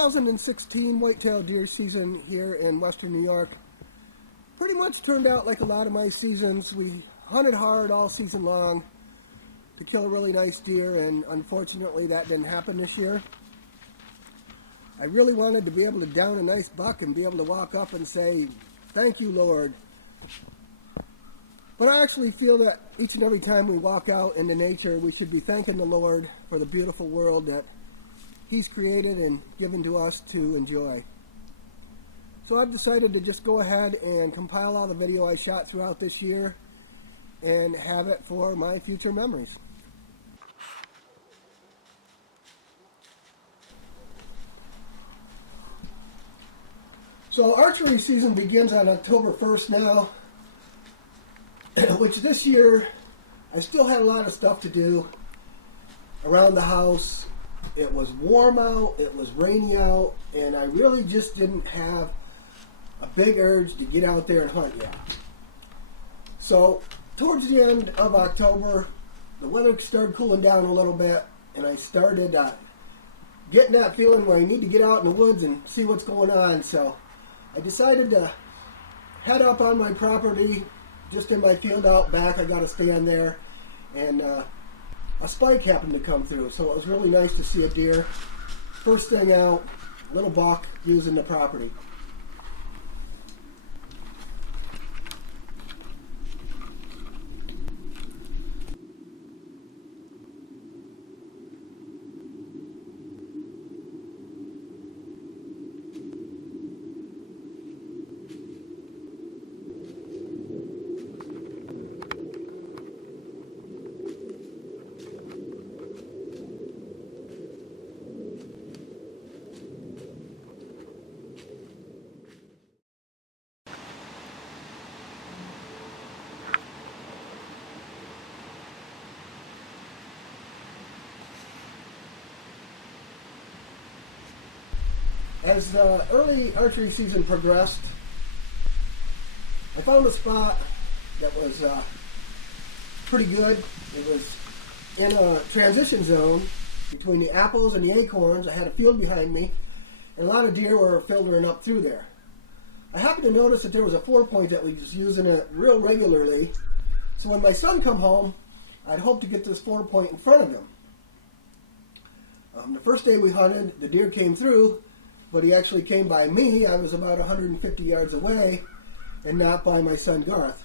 2016 whitetail deer season here in western New York pretty much turned out like a lot of my seasons. We hunted hard all season long to kill a really nice deer, and unfortunately that didn't happen this year. I really wanted to be able to down a nice buck and be able to walk up and say, "Thank you, Lord." But I actually feel that each and every time we walk out into nature, we should be thanking the Lord for the beautiful world that He's created and given to us to enjoy. So I've decided to just go ahead and compile all the video I shot throughout this year and have it for my future memories. So archery season begins on October 1st now, which this year I still had a lot of stuff to do around the house. It was warm out, it was rainy out, and I really just didn't have a big urge to get out there and hunt yet. So towards the end of October, the weather started cooling down a little bit, and I started getting that feeling where I need to get out in the woods and see what's going on. So I decided to head up on my property, just in my field out back. I got a stand there, and a spike happened to come through, so it was really nice to see a deer. First thing out, little buck using the property. As the early archery season progressed, I found a spot that was pretty good. It was in a transition zone between the apples and the acorns. I had a field behind me, and a lot of deer were filtering up through there. I happened to notice that there was a 4-point that was using it real regularly, so when my son come home, I'd hoped to get this 4-point in front of him. The first day we hunted, the deer came through, but he actually came by me. I was about 150 yards away, and not by my son Garth.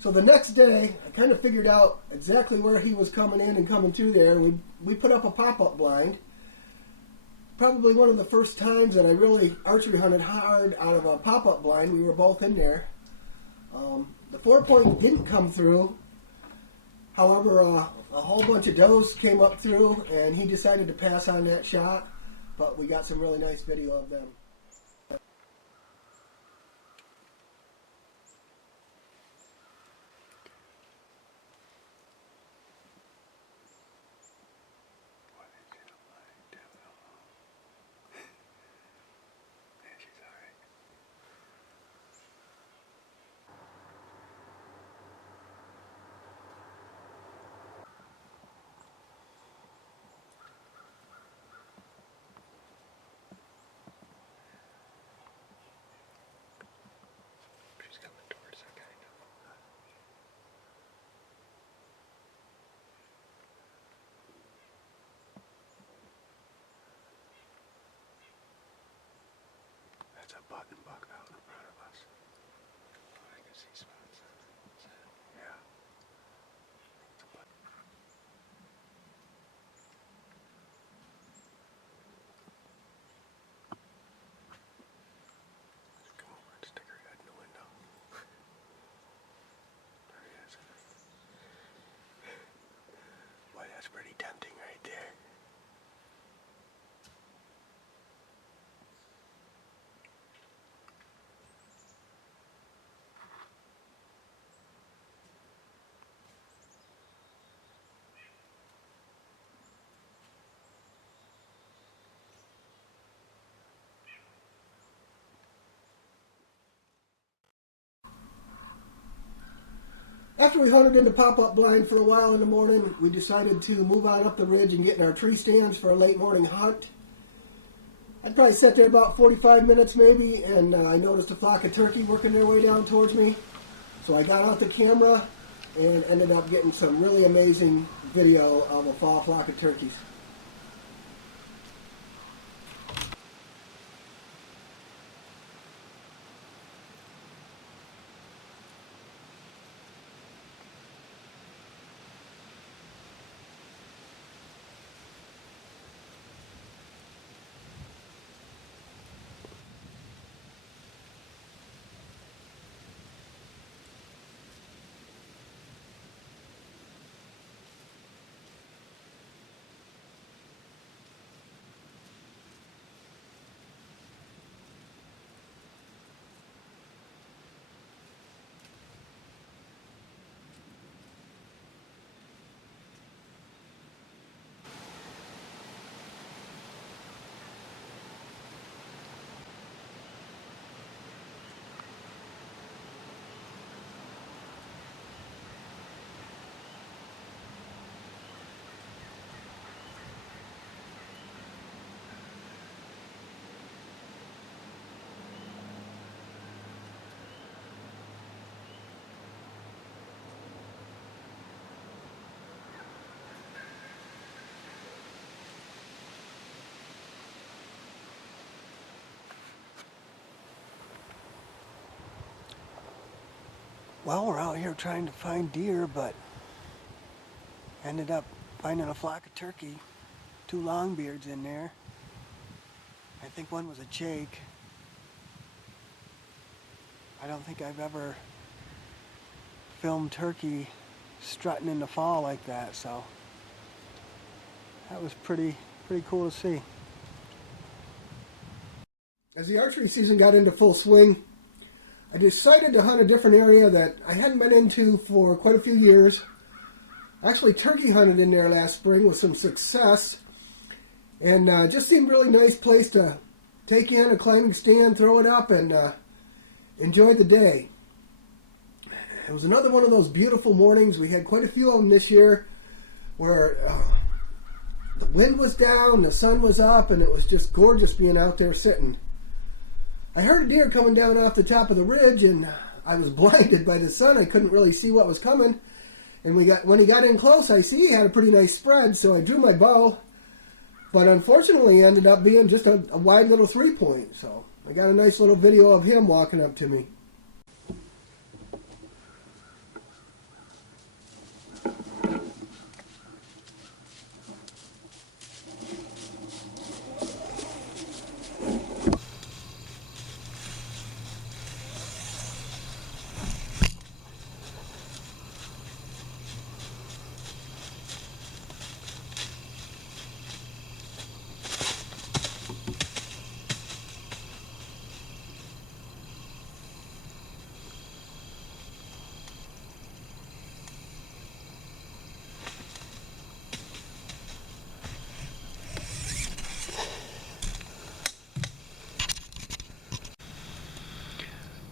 So the next day, I kind of figured out exactly where he was coming in and coming through there. We put up a pop-up blind. Probably one of the first times that I really archery hunted hard out of a pop-up blind. We were both in there. The 4-point didn't come through. However, a whole bunch of does came up through, and he decided to pass on that shot. But we got some really nice video of them. That's a button buck out in front of us. I can see spots. Yeah. It's a button. Let's go over and stick her head in the window. There he is. Boy, that's pretty tempting right there. After we hunted in the pop-up blind for a while in the morning, we decided to move on up the ridge and get in our tree stands for a late morning hunt. I'd probably sat there about 45 minutes maybe, and I noticed a flock of turkey working their way down towards me. So I got out the camera and ended up getting some really amazing video of a fall flock of turkeys. Well, we're out here trying to find deer, but ended up finding a flock of turkey. 2 longbeards in there. I think one was a chake. I don't think I've ever filmed turkey strutting in the fall like that, so that was pretty cool to see. As the archery season got into full swing, I decided to hunt a different area that I hadn't been into for quite a few years. I actually turkey hunted in there last spring with some success, and just seemed a really nice place to take in a climbing stand, throw it up, and enjoy the day. It was another one of those beautiful mornings. We had quite a few of them this year where the wind was down, the sun was up, and it was just gorgeous being out there sitting. I heard a deer coming down off the top of the ridge, and I was blinded by the sun. I couldn't really see what was coming. And when he got in close, I see he had a pretty nice spread, so I drew my bow. But unfortunately, it ended up being just a wide little 3-point. So I got a nice little video of him walking up to me.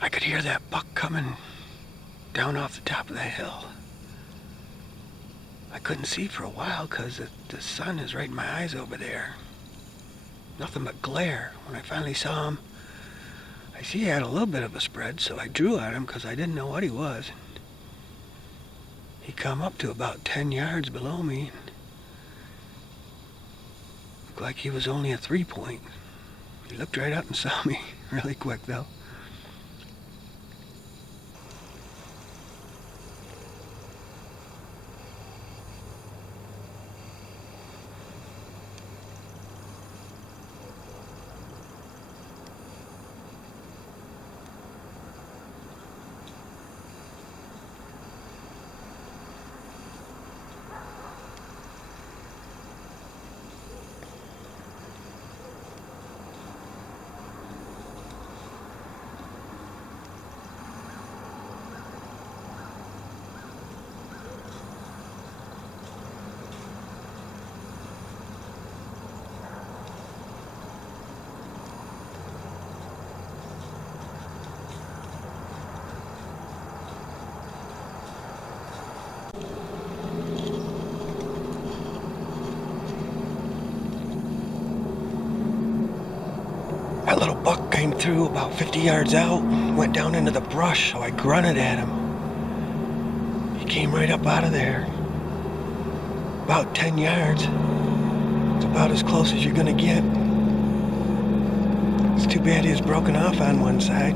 I could hear that buck coming down off the top of the hill. I couldn't see for a while because the sun is right in my eyes over there. Nothing but glare. When I finally saw him, I see he had a little bit of a spread, so I drew at him because I didn't know what he was. He come up to about 10 yards below me. Looked like he was only a 3-point. He looked right up and saw me really quick though. My little buck came through about 50 yards out, went down into the brush, so I grunted at him. He came right up out of there. About 10 yards. It's about as close as you're gonna get. It's too bad he was broken off on one side.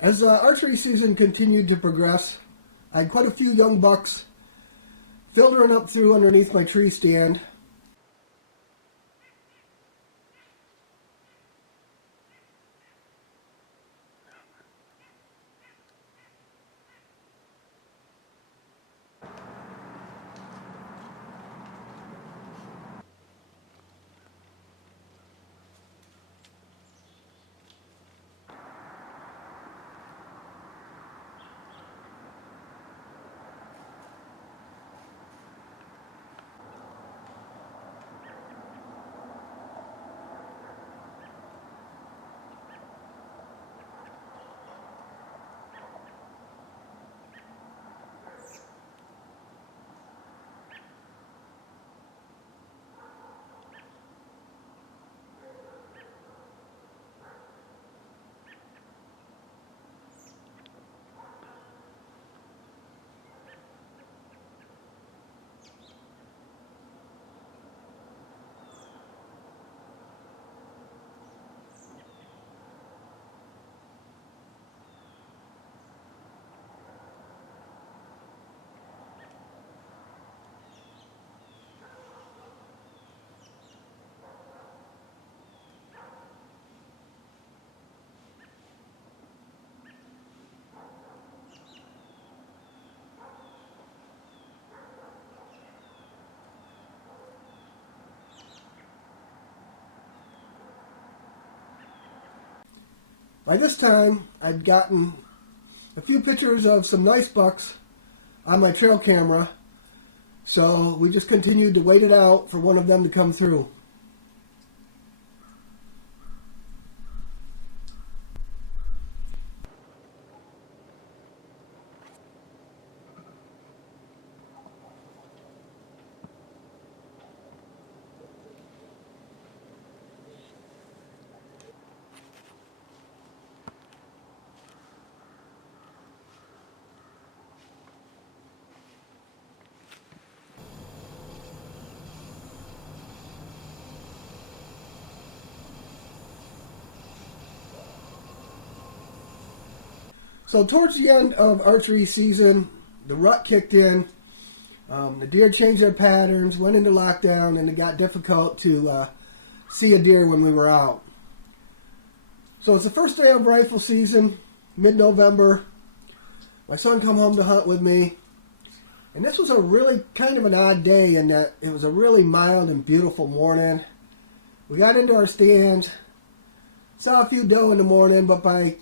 As the archery season continued to progress, I had quite a few young bucks filtering up through underneath my tree stand. By this time, I'd gotten a few pictures of some nice bucks on my trail camera, so we just continued to wait it out for one of them to come through. So towards the end of archery season, the rut kicked in. The deer changed their patterns, went into lockdown, and it got difficult to see a deer when we were out. So it's the first day of rifle season, mid-November. My son come home to hunt with me. And this was a really kind of an odd day in that it was a really mild and beautiful morning. We got into our stands, saw a few doe in the morning, but by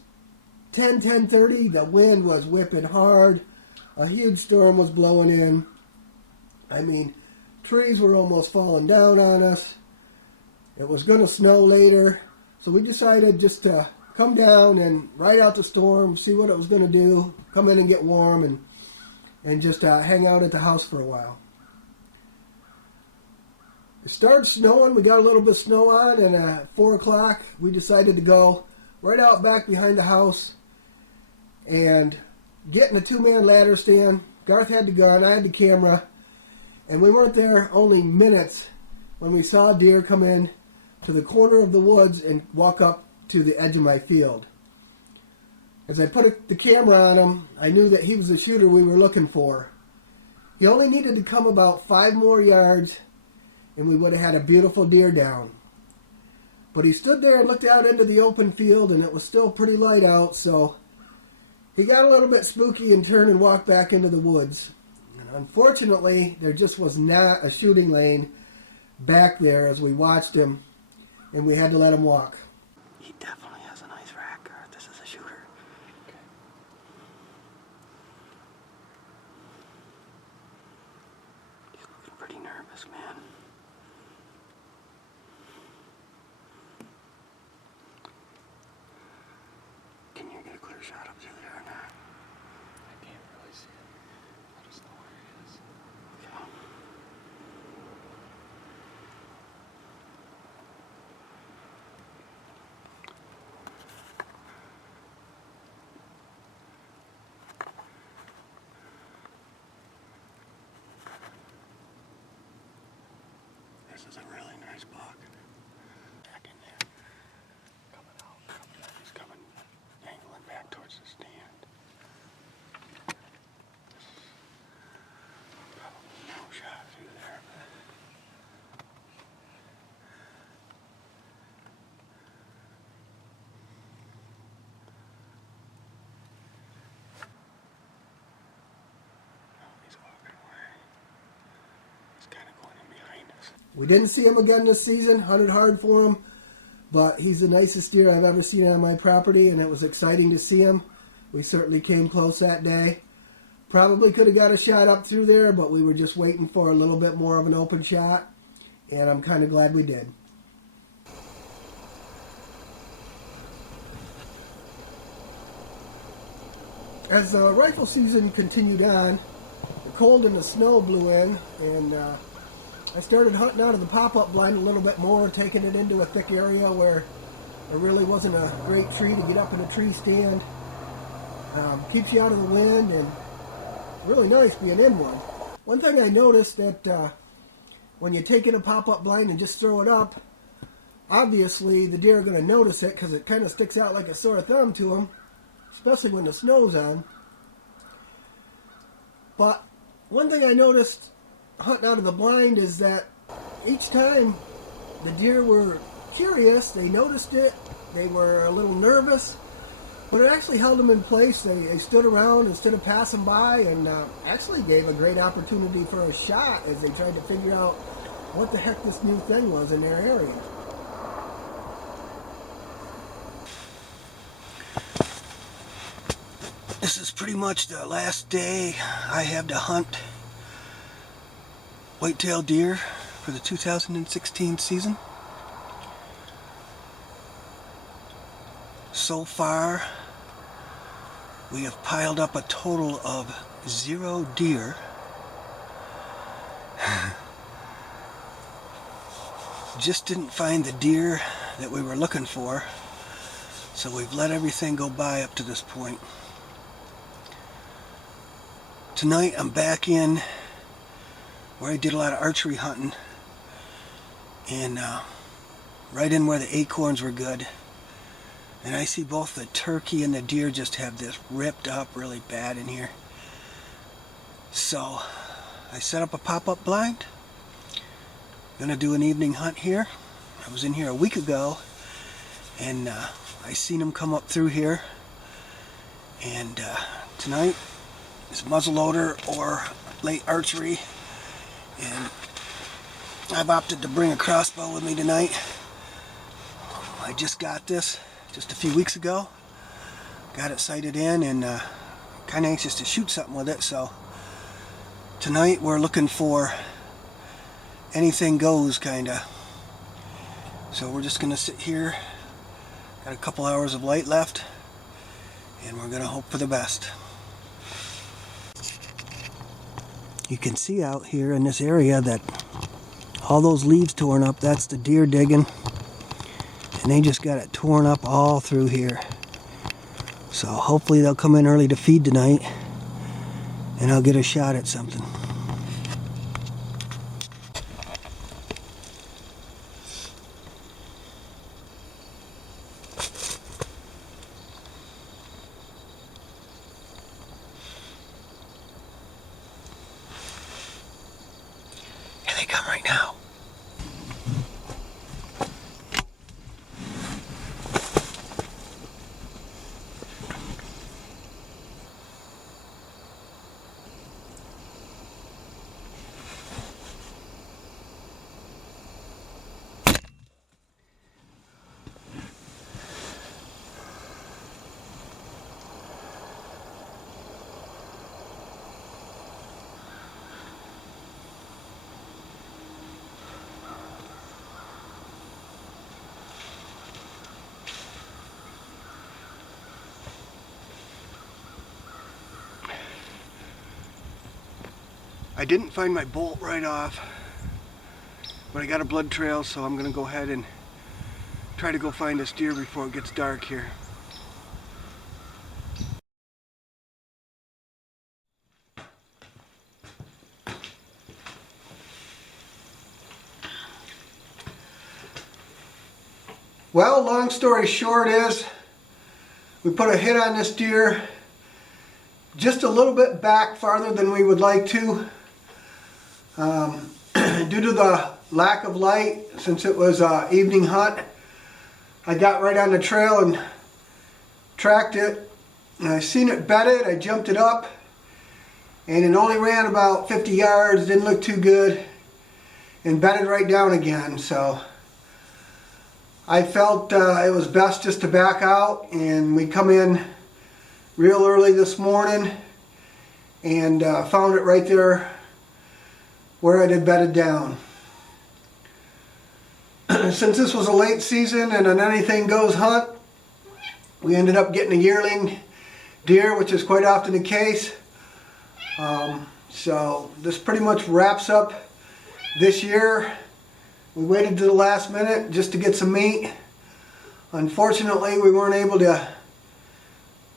10:30, the wind was whipping hard. A huge storm was blowing in. I mean, trees were almost falling down on us. It was going to snow later, so we decided just to come down and ride out the storm, see what it was going to do, come in and get warm, and just hang out at the house for a while. It started snowing. We got a little bit of snow on, and at 4 o'clock, we decided to go right out back behind the house and get in a 2-man ladder stand. Garth had the gun, I had the camera, and we weren't there only minutes when we saw a deer come in to the corner of the woods and walk up to the edge of my field. As I put the camera on him, I knew that he was the shooter we were looking for. He only needed to come about 5 more yards and we would have had a beautiful deer down. But he stood there and looked out into the open field, and it was still pretty light out, so he got a little bit spooky and turned and walked back into the woods. And unfortunately, there just was not a shooting lane back there as we watched him, and we had to let him walk. He definitely has a nice rack, or this is a shooter. He's looking pretty nervous, man. Can you get a clear shot up through there or not? I can't really see it. I just know where he is. Okay. This is a really nice buck. Back in there. Coming out. He's coming, angling back towards the stand. Probably no shot through there, but no, he's walking away. He's kind of going in behind us. We didn't see him again this season, hunted hard for him, but he's the nicest deer I've ever seen on my property, and it was exciting to see him. We certainly came close that day. Probably could have got a shot up through there, but we were just waiting for a little bit more of an open shot, and I'm kind of glad we did. As the rifle season continued on, the cold and the snow blew in, and I started hunting out of the pop-up blind a little bit more, taking it into a thick area where there really wasn't a great tree to get up in a tree stand. Keeps you out of the wind, and really nice being in one. One thing I noticed that when you take in a pop-up blind and just throw it up, obviously the deer are going to notice it because it kind of sticks out like a sore thumb to them, especially when the snow's on. But one thing I noticed hunting out of the blind is that each time the deer were curious, they noticed it, they were a little nervous, but it actually held them in place. They stood around instead of passing by, and actually gave a great opportunity for a shot as they tried to figure out what the heck this new thing was in their area. This is pretty much the last day I have to hunt whitetail deer for the 2016 season. So far, we have piled up a total of 0 deer. Just didn't find the deer that we were looking for, so we've let everything go by up to this point. Tonight I'm back in where I did a lot of archery hunting, and right in where the acorns were good. And I see both the turkey and the deer just have this ripped up really bad in here. So I set up a pop-up blind. Gonna do an evening hunt here. I was in here a week ago, and I seen them come up through here. And tonight is muzzleloader or late archery, and I've opted to bring a crossbow with me tonight. I just got this just a few weeks ago. Got it sighted in, and kind of anxious to shoot something with it. So tonight we're looking for anything goes, kinda. So we're just gonna sit here. Got a couple hours of light left, and we're gonna hope for the best. You can see out here in this area that all those leaves torn up, that's the deer digging. And they just got it torn up all through here. So hopefully they'll come in early to feed tonight, and I'll get a shot at something. Here they come right now. I didn't find my bolt right off, but I got a blood trail, so I'm gonna go ahead and try to go find this deer before it gets dark here. Well, long story short is, we put a hit on this deer just a little bit back farther than we would like to. Due to the lack of light, since it was an evening hunt, I got right on the trail and tracked it. And I seen it bedded, I jumped it up, and it only ran about 50 yards, didn't look too good, and bedded right down again. So I felt it was best just to back out, and we come in real early this morning and found it right there where it had bedded down. Since this was a late season and an anything goes hunt, we ended up getting a yearling deer, which is quite often the case. So this pretty much wraps up this year. We waited to the last minute just to get some meat. Unfortunately, we weren't able to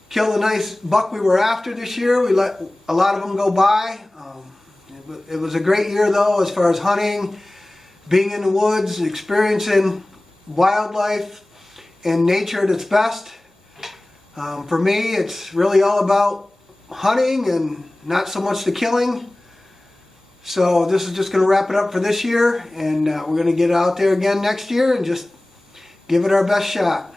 kill the nice buck we were after this year. We let a lot of them go by. It was a great year though, as far as hunting, being in the woods, experiencing wildlife and nature at its best. For me, it's really all about hunting and not so much the killing. So this is just going to wrap it up for this year, and we're going to get out there again next year and just give it our best shot.